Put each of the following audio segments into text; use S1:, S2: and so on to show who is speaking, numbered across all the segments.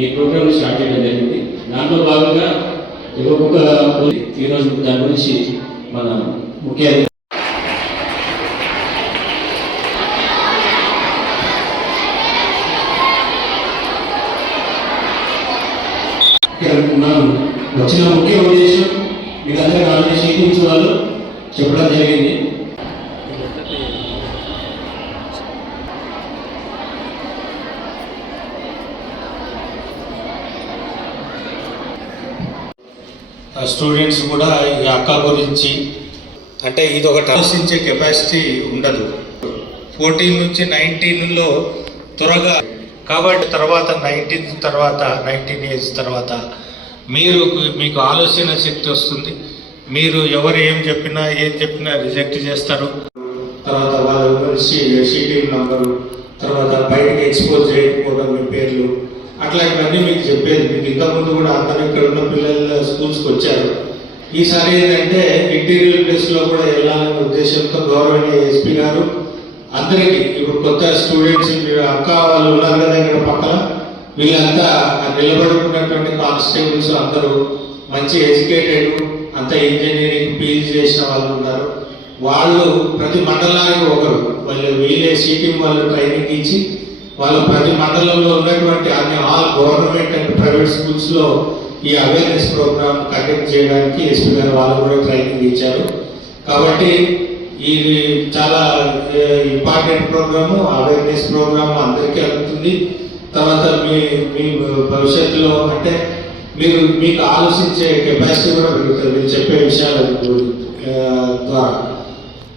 S1: ఈ programme start చేయడం జరిగింది. దాంట్లో భాగంగా ఒక్కొక్క ఈరోజు దాని గురించి మన ముఖ్య వచ్చిన ముఖ్య ఉద్దేశం మీరందరూ ఆల్రెడీ చూపించే వాళ్ళు చెప్పడం జరిగింది.
S2: స్టూడెంట్స్ కూడా ఈ అక్క గురించి అంటే ఇది ఒకటి ఆలోచించే కెపాసిటీ ఉండదు. ఫోర్టీన్ నుంచి నైన్టీన్లో త్వరగా కాబట్టి తర్వాత నైన్టీన్ తర్వాత నైన్టీన్ ఇయర్స్ తర్వాత మీరు మీకు ఆలోచన శక్తి వస్తుంది. మీరు ఎవరు ఏం చెప్పినా ఏం చెప్పినా రిజెక్ట్ చేస్తారు. తర్వాత వాళ్ళ గురించి షీటీఎం నంబరు తర్వాత బయటకి ఎక్స్పోజ్ చేయకపోవడం మీ పేర్లు. అట్లా ఇవన్నీ మీకు చెప్పేది. మీకు ఇంతకుముందు కూడా అందరూ ఇక్కడ ఉన్న పిల్లలు స్కూల్స్కి వచ్చారు. ఈసారి ఏంటంటే ఇంటీరియర్ ప్లేస్లో కూడా వెళ్ళాలనే ఉద్దేశంతో గౌరవనీయ ఎస్పీ గారు అందరికీ ఇప్పుడు కొత్త స్టూడెంట్స్ అక్క వాళ్ళు ఉన్నారు కదా ఇక్కడ పక్కన వీళ్ళంతా నిలబడుకున్నటువంటి కానిస్టేబుల్స్ అందరూ మంచి ఎడ్యుకేటెడ్ అంత ఇంజనీరింగ్ పీజీ చేసిన వాళ్ళు ఉన్నారు. వాళ్ళు ప్రతి మండలానికి ఒకరు. వాళ్ళు వీళ్ళే సీటింగ్ వాళ్ళు ట్రైనింగ్ ఇచ్చి వాళ్ళు ప్రతి మండలంలో ఉన్నటువంటి అన్ని ఆల్ గవర్నమెంట్ అండ్ ప్రైవేట్ స్కూల్స్లో ఈ అవేర్నెస్ ప్రోగ్రామ్ కండక్ట్ చేయడానికి ఎస్పీ గారు వాళ్ళు కూడా ట్రైనింగ్ ఇచ్చారు. కాబట్టి ఇది చాలా ఇంపార్టెంట్ ప్రోగ్రాము అవేర్నెస్ ప్రోగ్రామ్ అందరికీ అందుతుంది. తర్వాత మీ మీ భవిష్యత్తులో అంటే మీరు మీకు ఆలోచించే కెపాసిటీ కూడా పెరుగుతుంది. మీరు చెప్పే విషయాలు ద్వారా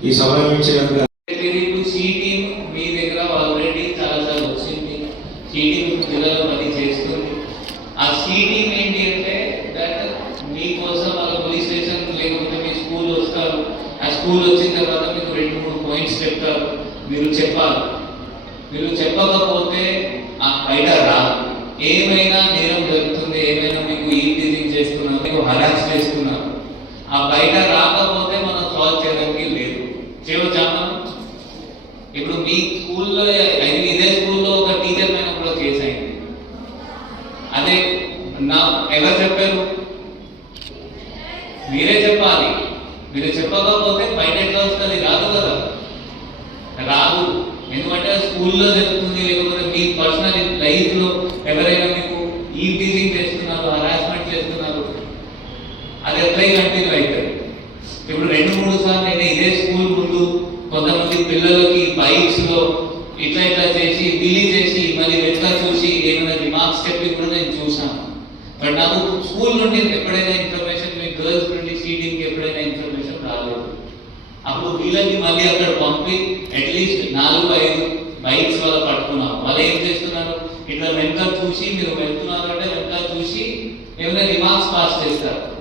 S2: ఈ సమయం ఇచ్చినందుకు
S3: మీకు సీటింగ్ మీ దగ్గర ఆల్రెడీ చాలా సార్లు వచ్చింది సీటింగ్ పిల్లలు పని చేస్తుంది ఆ సీటింగ్ ఏంటి అంటే దట్ మీకోసం వాళ్ళ పోలీస్ స్టేషన్ లేకపోతే మీ స్కూల్ వస్తారు ఆ స్కూల్ వచ్చిన తర్వాత మీకు రెండు మూడు పాయింట్స్ చెప్తారు. మీరు చెప్పాలి. మీరు చెప్పకపోతే ఆ బయట రాదు. ఏమైనా నేరం జరుగుతుంది ఏమైనా మీకు ఈ టీజింగ్ చేస్తున్నారు మీకు హరాస్ చేస్తున్నారు ఆ బయట రాకపోతే మనం సాల్వ్ చేయడానికి లేదు. చేయవచ్చా ఇప్పుడు మీ స్కూల్లో అయితే ఇదే స్కూల్లో ఒక టీచర్ పైన కూడా కేసు అయింది అదే నా ఎవరు చెప్పారు మీరే చెప్పాలి మీరు చెప్పకపోతే బయట ఎట్లా వస్తుంది రాదు కదా రాదు ఎందుకంటే స్కూల్లో జరుగుతుంది లేకపోతే మీ పర్సనల్ లైఫ్లో ఎవరైనా మీకు ఈ టీచింగ్ చేస్తున్నారు హరాస్మెంట్ చేస్తున్నారు అది ఎట్లా కంటిన్యూ అవుతుంది ఇప్పుడు రెండు మూడు సార్లు నేను ఇదే స్కూల్ ముందు కొంతమంది పిల్లలకి బైక్స్లో ఇట్లా ఇట్లా చేసి బిలీ చేసి మళ్ళీ వెనక చూసి ఏమైనా రిమార్క్స్ చెప్పి కూడా నేను చూసాను బట్ నాకు స్కూల్ నుండి ఎప్పుడైనా ఇన్ఫర్మేషన్ మీ గర్ల్స్ నుండి సీటింగ్ ఎప్పుడైనా ఇన్ఫర్మేషన్ రాలేదు. అప్పుడు వీళ్ళకి మళ్ళీ అక్కడ పంపి నాలుగు ఐదు బైక్స్ వాళ్ళ పట్టుకున్నాం వాళ్ళు ఏం చేస్తున్నారు? ఇట్లా వెనక చూసి మీరు వెళ్తున్నారు అంటే వెనక చూసి ఏమైనా రిమార్క్స్ పాస్ చేస్తారు.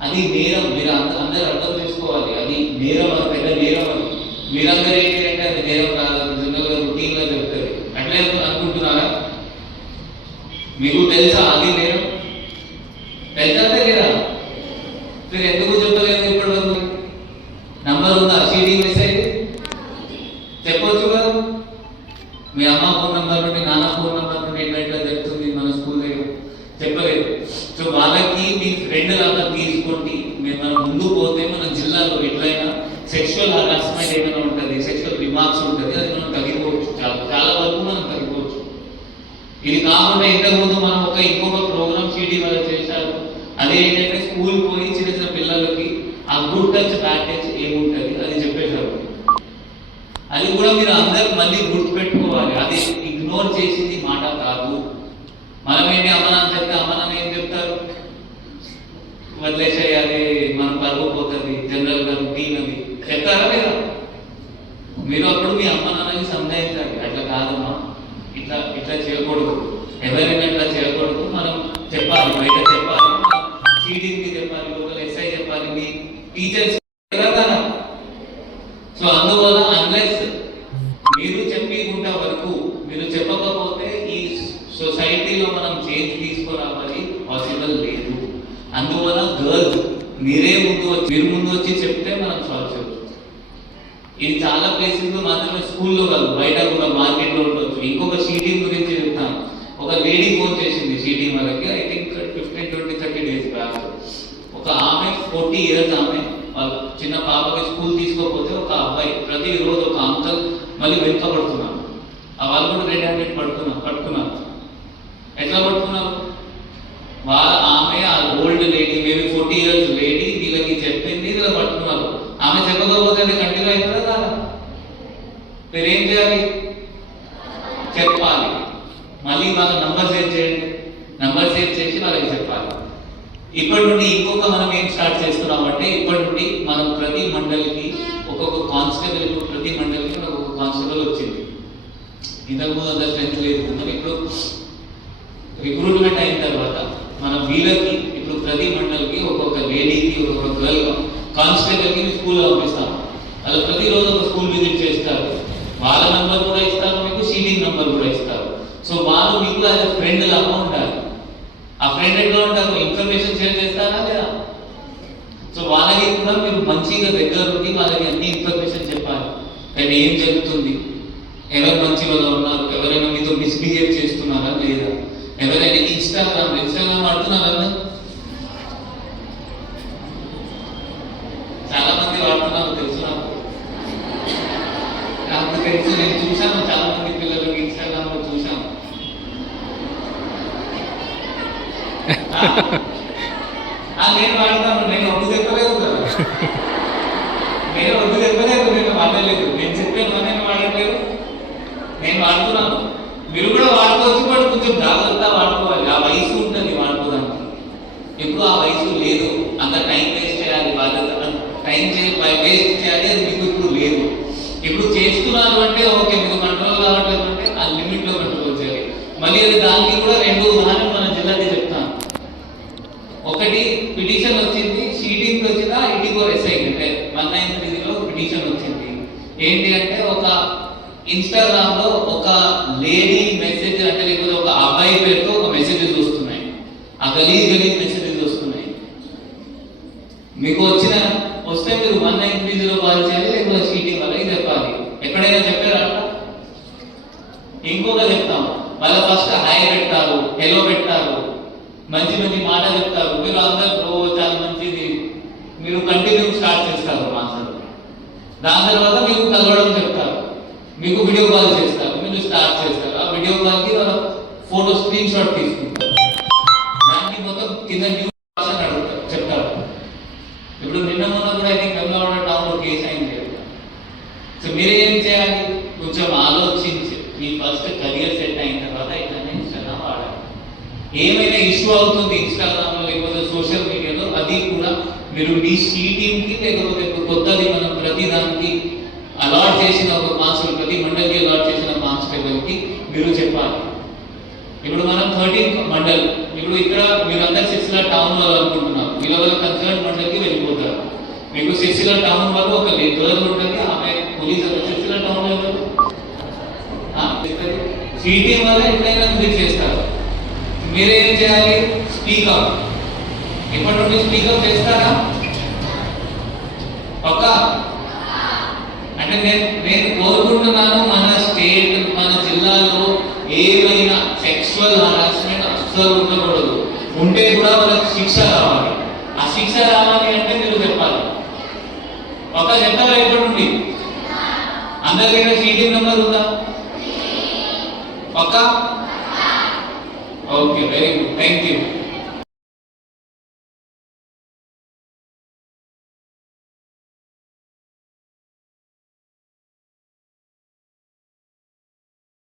S3: అది నేరం. మీరు అంద- అందరూ అర్థం చేసుకోవాలి. అది నేరం అది పెద్ద నేరం అది మీరందరూ ఏంటంటే అది నేరం కాదు. జనరల్గా రొటీన్గా చెప్తారు. అట్లే అనుకుంటున్నారా? మీకు తెలుసా అది నేరం? తెలుసా లేదా మీరు ఎందుకు చెప్పలేదు ఇప్పటి వరకు నంబర్ ఉందా సీడీ మిస్ అయింది చెప్పొచ్చు కదా మీ అమ్మ ఫోన్ నంబర్ నుండి నాన్న ఫోన్ నంబర్ నుండి ఎట్లా ఎట్లా జరుగుతుంది మన స్కూల్ దగ్గర చెప్పలేదు సో వాళ్ళకి మీ ఫ్రెండ్ లాగా తీసుకోండి మీరు మనం ముందు పోతే మన జిల్లాలో ఎట్లయినా సెక్షువల్ హరాస్మెంట్ ఏమైనా ఉంటుంది సెక్షువల్ రిమార్క్స్ ఉంటుంది అది మనం తగ్గిపోవచ్చు. చాలా చాలా వరకు మనం తగ్గిపోవచ్చు. ఇది కాకుండా ఇంతకుముందు మనం ఒక ఇంకొక ప్రోగ్రామ్ సీడీ వాళ్ళు చేశారు. అది ఏంటంటే స్కూల్ పోయి చిన్న చిన్న పిల్లలకి ఆ గుడ్ టచ్ బ్యాడ్ టచ్ ఏముంటుంది అది చెప్పేశారు. అది కూడా మీరు అందరూ మళ్ళీ గుర్తు పెట్టుకోవాలి అది ఇగ్నోర్ చేసింది మాట కాదు. మనం ఏంటి అమ్మనాన్ని చెప్తే అమ్మనాన్ని ఏం చెప్తారు? వదిలేసేయాలి మన పరుగు పోతుంది జనరల్గా రొటీన్ అది చెప్తారా లేదా మీరు అప్పుడు మీ అమ్మ నాన్నని సందేహించండి. అట్లా కాదమ్మా. ఇట్లా ఇట్లా చేయకూడదు. ఎవరైనా ఇట్లా చేయకూడదు. మనం చెప్పాలి బయట చెప్పాలి. చీటింగ్ చెప్పాలి లోకల్ ఎస్ఐ చెప్పాలి. మీ టీచర్స్ సో అందువల్ల అన్లెస్ మీరు చెప్పకుండా వరకు మీరు చెప్పకపోతే ఈ సొసైటీలో మనం చేంజ్ తీసుకురావాలి పాసిబుల్ లేదు. అందువల్ల గర్ల్స్ మీరే ముందు వచ్చి మీరు ముందు వచ్చి చెప్తే మనం సాల్వ్ చేస్తాం. ఇది చాలా ప్లేసెస్లో మాత్రమే స్కూల్లో కాదు బయట కూడా మార్కెట్లో ఉండొచ్చు. ఇంకొక షీటింగ్ గురించి చెప్తాను. ఒక లేడీ ఫోన్ చేసింది షీటింగ్ వాళ్ళకి. I think fifteen twenty thirty days back ఒక ఆమె ఫోర్టీ ఇయర్స్ ఆమె చిన్న పాపకి స్కూల్ తీసుకోకపోతే ఒక అబ్బాయి ప్రతిరోజు ఒక అంకల్ మళ్ళీ వెనక పడుతున్నాం ఆ వాళ్ళు కూడా రెడ్ హ్యాండెడ్ పడుతున్నారు పట్టుకున్నారు ఎట్లా పడుతున్నారు వాళ్ళ ఆమె ఆ old lady maybe forty years lady వీళ్ళకి చెప్పింది ఇలా పట్టుకున్నారు. ఆమె చెప్పకపోతే కంటిన్యూ అవుతుందా? మీరు ఏం చేయాలి? చెప్పాలి. మళ్ళీ వాళ్ళ నంబర్ సేవ్ చేయండి. నంబర్ సేవ్ చేసి వాళ్ళకి చెప్పాలి. ఇప్పటి నుండి ఇంకొక మనం ఏం స్టార్ట్ చేస్తున్నాం అంటే ఇప్పటి నుండి మనం ప్రతి మండలికి ఒక్కొక్క కానిస్టేబుల్ ఇప్పుడు ప్రతి మండలికి మనకు ఒక కానిస్టేబుల్ వచ్చింది. ఇంతకుముందు అంత స్ట్రెంత్ లేదు. మనం ఇప్పుడు రిక్రూట్మెంట్ అయిన తర్వాత మన వీళ్ళకి ఇప్పుడు ప్రతి మండలికి ఒక్కొక్క లేడీకి ఒక్కొక్క గర్ల్ కానిస్టేబుల్కి స్కూల్ పంపిస్తాం. వాళ్ళు ప్రతిరోజు ఒక స్కూల్ విజిట్ చేస్తారు. వాళ్ళ నంబర్ కూడా ఇస్తారు మీకు సీటింగ్ నంబర్ కూడా ఇస్తారు. సో వాళ్ళు మీకు యాజ్ ఫ్రెండ్ లాగా ఉండాలి. ఆ ఫ్రెండ్ ఎట్లా ఉంటారు? ఇన్ఫర్మేషన్ షేర్ చేస్తారా లేదా? సో వాళ్ళకి కూడా మీరు మంచిగా దగ్గర ఉండి వాళ్ళకి అన్ని ఇన్ఫర్మేషన్ చెప్పాలి. కానీ ఏం జరుగుతుంది? ఎవరు మంచి వాళ్ళు ఉన్నారు? ఎవరైనా మీతో మిస్బిహేవ్ చేస్తున్నారా లేదా? ఎవరైనా ఇన్స్టాగ్రామ్ ఇన్స్టాగ్రామ్ ఆడుతున్నారా అందరూ? చాలా మంది వాడుతున్నారు తెలుసు నాకు నాకు తెలుసు నేను చూశాను చాలా మంది పిల్లలు ఇన్స్టాగ్రామ్లో చూశాను ఆ? ఆ, నేను వాడతాను నేను వద్దు చెప్పలేదు కదా. నేను వద్దు చెప్పలేదు. నేను వాడలేదు నేను చెప్పాను నేను వాడట్లేదు నేను వాడుతున్నాను మీరు కూడా వాడుకోవచ్చు బట్ కొంచెం జాగ్రత్త వాడుకోవాలి. ఆ వయసు ఉంటుంది వాడుకోవడానికి. ఎప్పుడు ఆ వయసు లేదు. అంత టైం వేస్ట్ చేయాలి. బాధ్యత టైం వేస్ట్ చేయాలి అది మీకు ఇప్పుడు లేదు. ఇప్పుడు చేస్తున్నారు అంటే ఓకే మీకు కంట్రోల్ కావట్లేదు అంటే ఆ లిమిట్లో కంట్రోల్ చేయాలి. మళ్ళీ అది దానికి కూడా రెండు ఉదాహరణలు మన జిల్లాకి చెప్తాను ఒకటి పిటిషన్ వచ్చింది షీటింగ్ వచ్చిందా ఇంటికో ఎస్ఐ అంటే వన్ నైన్ త్రీలో పిటిషన్ వచ్చింది ఏంటి అంటే ఒక ఇన్స్టాగ్రామ్లో ఒక లేడీ మెసేజ్ అంటే లేకపోతే ఒక అబ్బాయి పేరుతో ఒక మెసేజెస్ వస్తున్నాయి. ఆ గలీజ్ గలీజ్ మెసేజెస్ వస్తున్నాయి. మీకు వచ్చిన వస్తే మీరు one nine three zero call చేయాలి లేకపోతే షీటింగ్ వాళ్ళకి చెప్పాలి. ఎక్కడైనా చెప్పారా? ఇంకొక చెప్తాం. వాళ్ళ ఫస్ట్ హాయ్ పెట్టారు హెలో పెట్టారు మంచి మంచి మాట చెప్తారు. మీరు అందరు "ఓ, చాలా మంచిది. మీరు కంటిన్యూ స్టార్ట్ చేస్తారు మాట్లాడు దాని తర్వాత మీకు కలవడం చెప్తారు మీకు వీడియో కాల్ చేస్తారు మీరు స్టార్ట్ చేస్తారు. ఆ వీడియో కాల్కి వాళ్ళ ఫోటో స్క్రీన్ షాట్ తీసుకుంటారు. దానికి మొత్తం కింద న్యూస్ అని అడుగుతారు చెప్తారు. ఇప్పుడు నిన్న మొన్న కూడా అయితే వెమ్లవాడ టౌన్లో కేసు అయింది సో మీరు ఏం చేయాలి? కొంచెం ఆలోచించి మీ ఫస్ట్ కెరియర్ సెట్ అయిన తర్వాత ఇట్లానే ఇన్స్టాగ్రామ్ వాడాలి. ఏమైనా ఇష్యూ అవుతుంది ఇన్స్టాగ్రామ్లో లేకపోతే సోషల్ మీడియాలో అది కూడా మీరు మీ షీటింగ్కి లేకపోతే కొత్తది మనం ప్రతిదానికి అలాట్ చేసిన ఒక కాన్స్టేబుల్ ప్రతి మండలికి అలాట్ చేసిన కాన్స్టేబుల్ పేపర్కి మీరు చెప్పాలి. ఇప్పుడు మనం థర్టీన్ మండల్ ఇప్పుడు ఇక్కడ మీరందరూ సిక్స్లా టౌన్ వాళ్ళు అనుకుంటున్నారు. మీరు కన్సర్న్ మండల్కి వెళ్ళిపోతారు. మీకు సిక్స్లా టౌన్ వాళ్ళు ఒక గర్ల్ ఉంటుంది ఆమె పోలీస్ సిక్స్లా టౌన్ సిటీ వల్ల ఎట్లయినా మీరు చేస్తారు. మీరేం చేయాలి? స్పీకప్ ఇప్పటి నుండి స్పీకప్ చేస్తారా? పక్కా? అంటే నేను నేను కోరుకుంటున్నాను మన స్టేట్ మన జిల్లాలో ఏమైనా సెక్షువల్ హారాస్మెంట్ అస్సలు ఉండకూడదు. ఉంటే కూడా వాళ్ళకి శిక్ష రావాలి. ఆ శిక్ష రావాలి అంటే మీరు చెప్పాలి. ఒక చెప్తారా ఉంది? నుండి అందరికైనా సీటింగ్ నెంబర్ ఉందా? పక్క? Okay very good. Thank you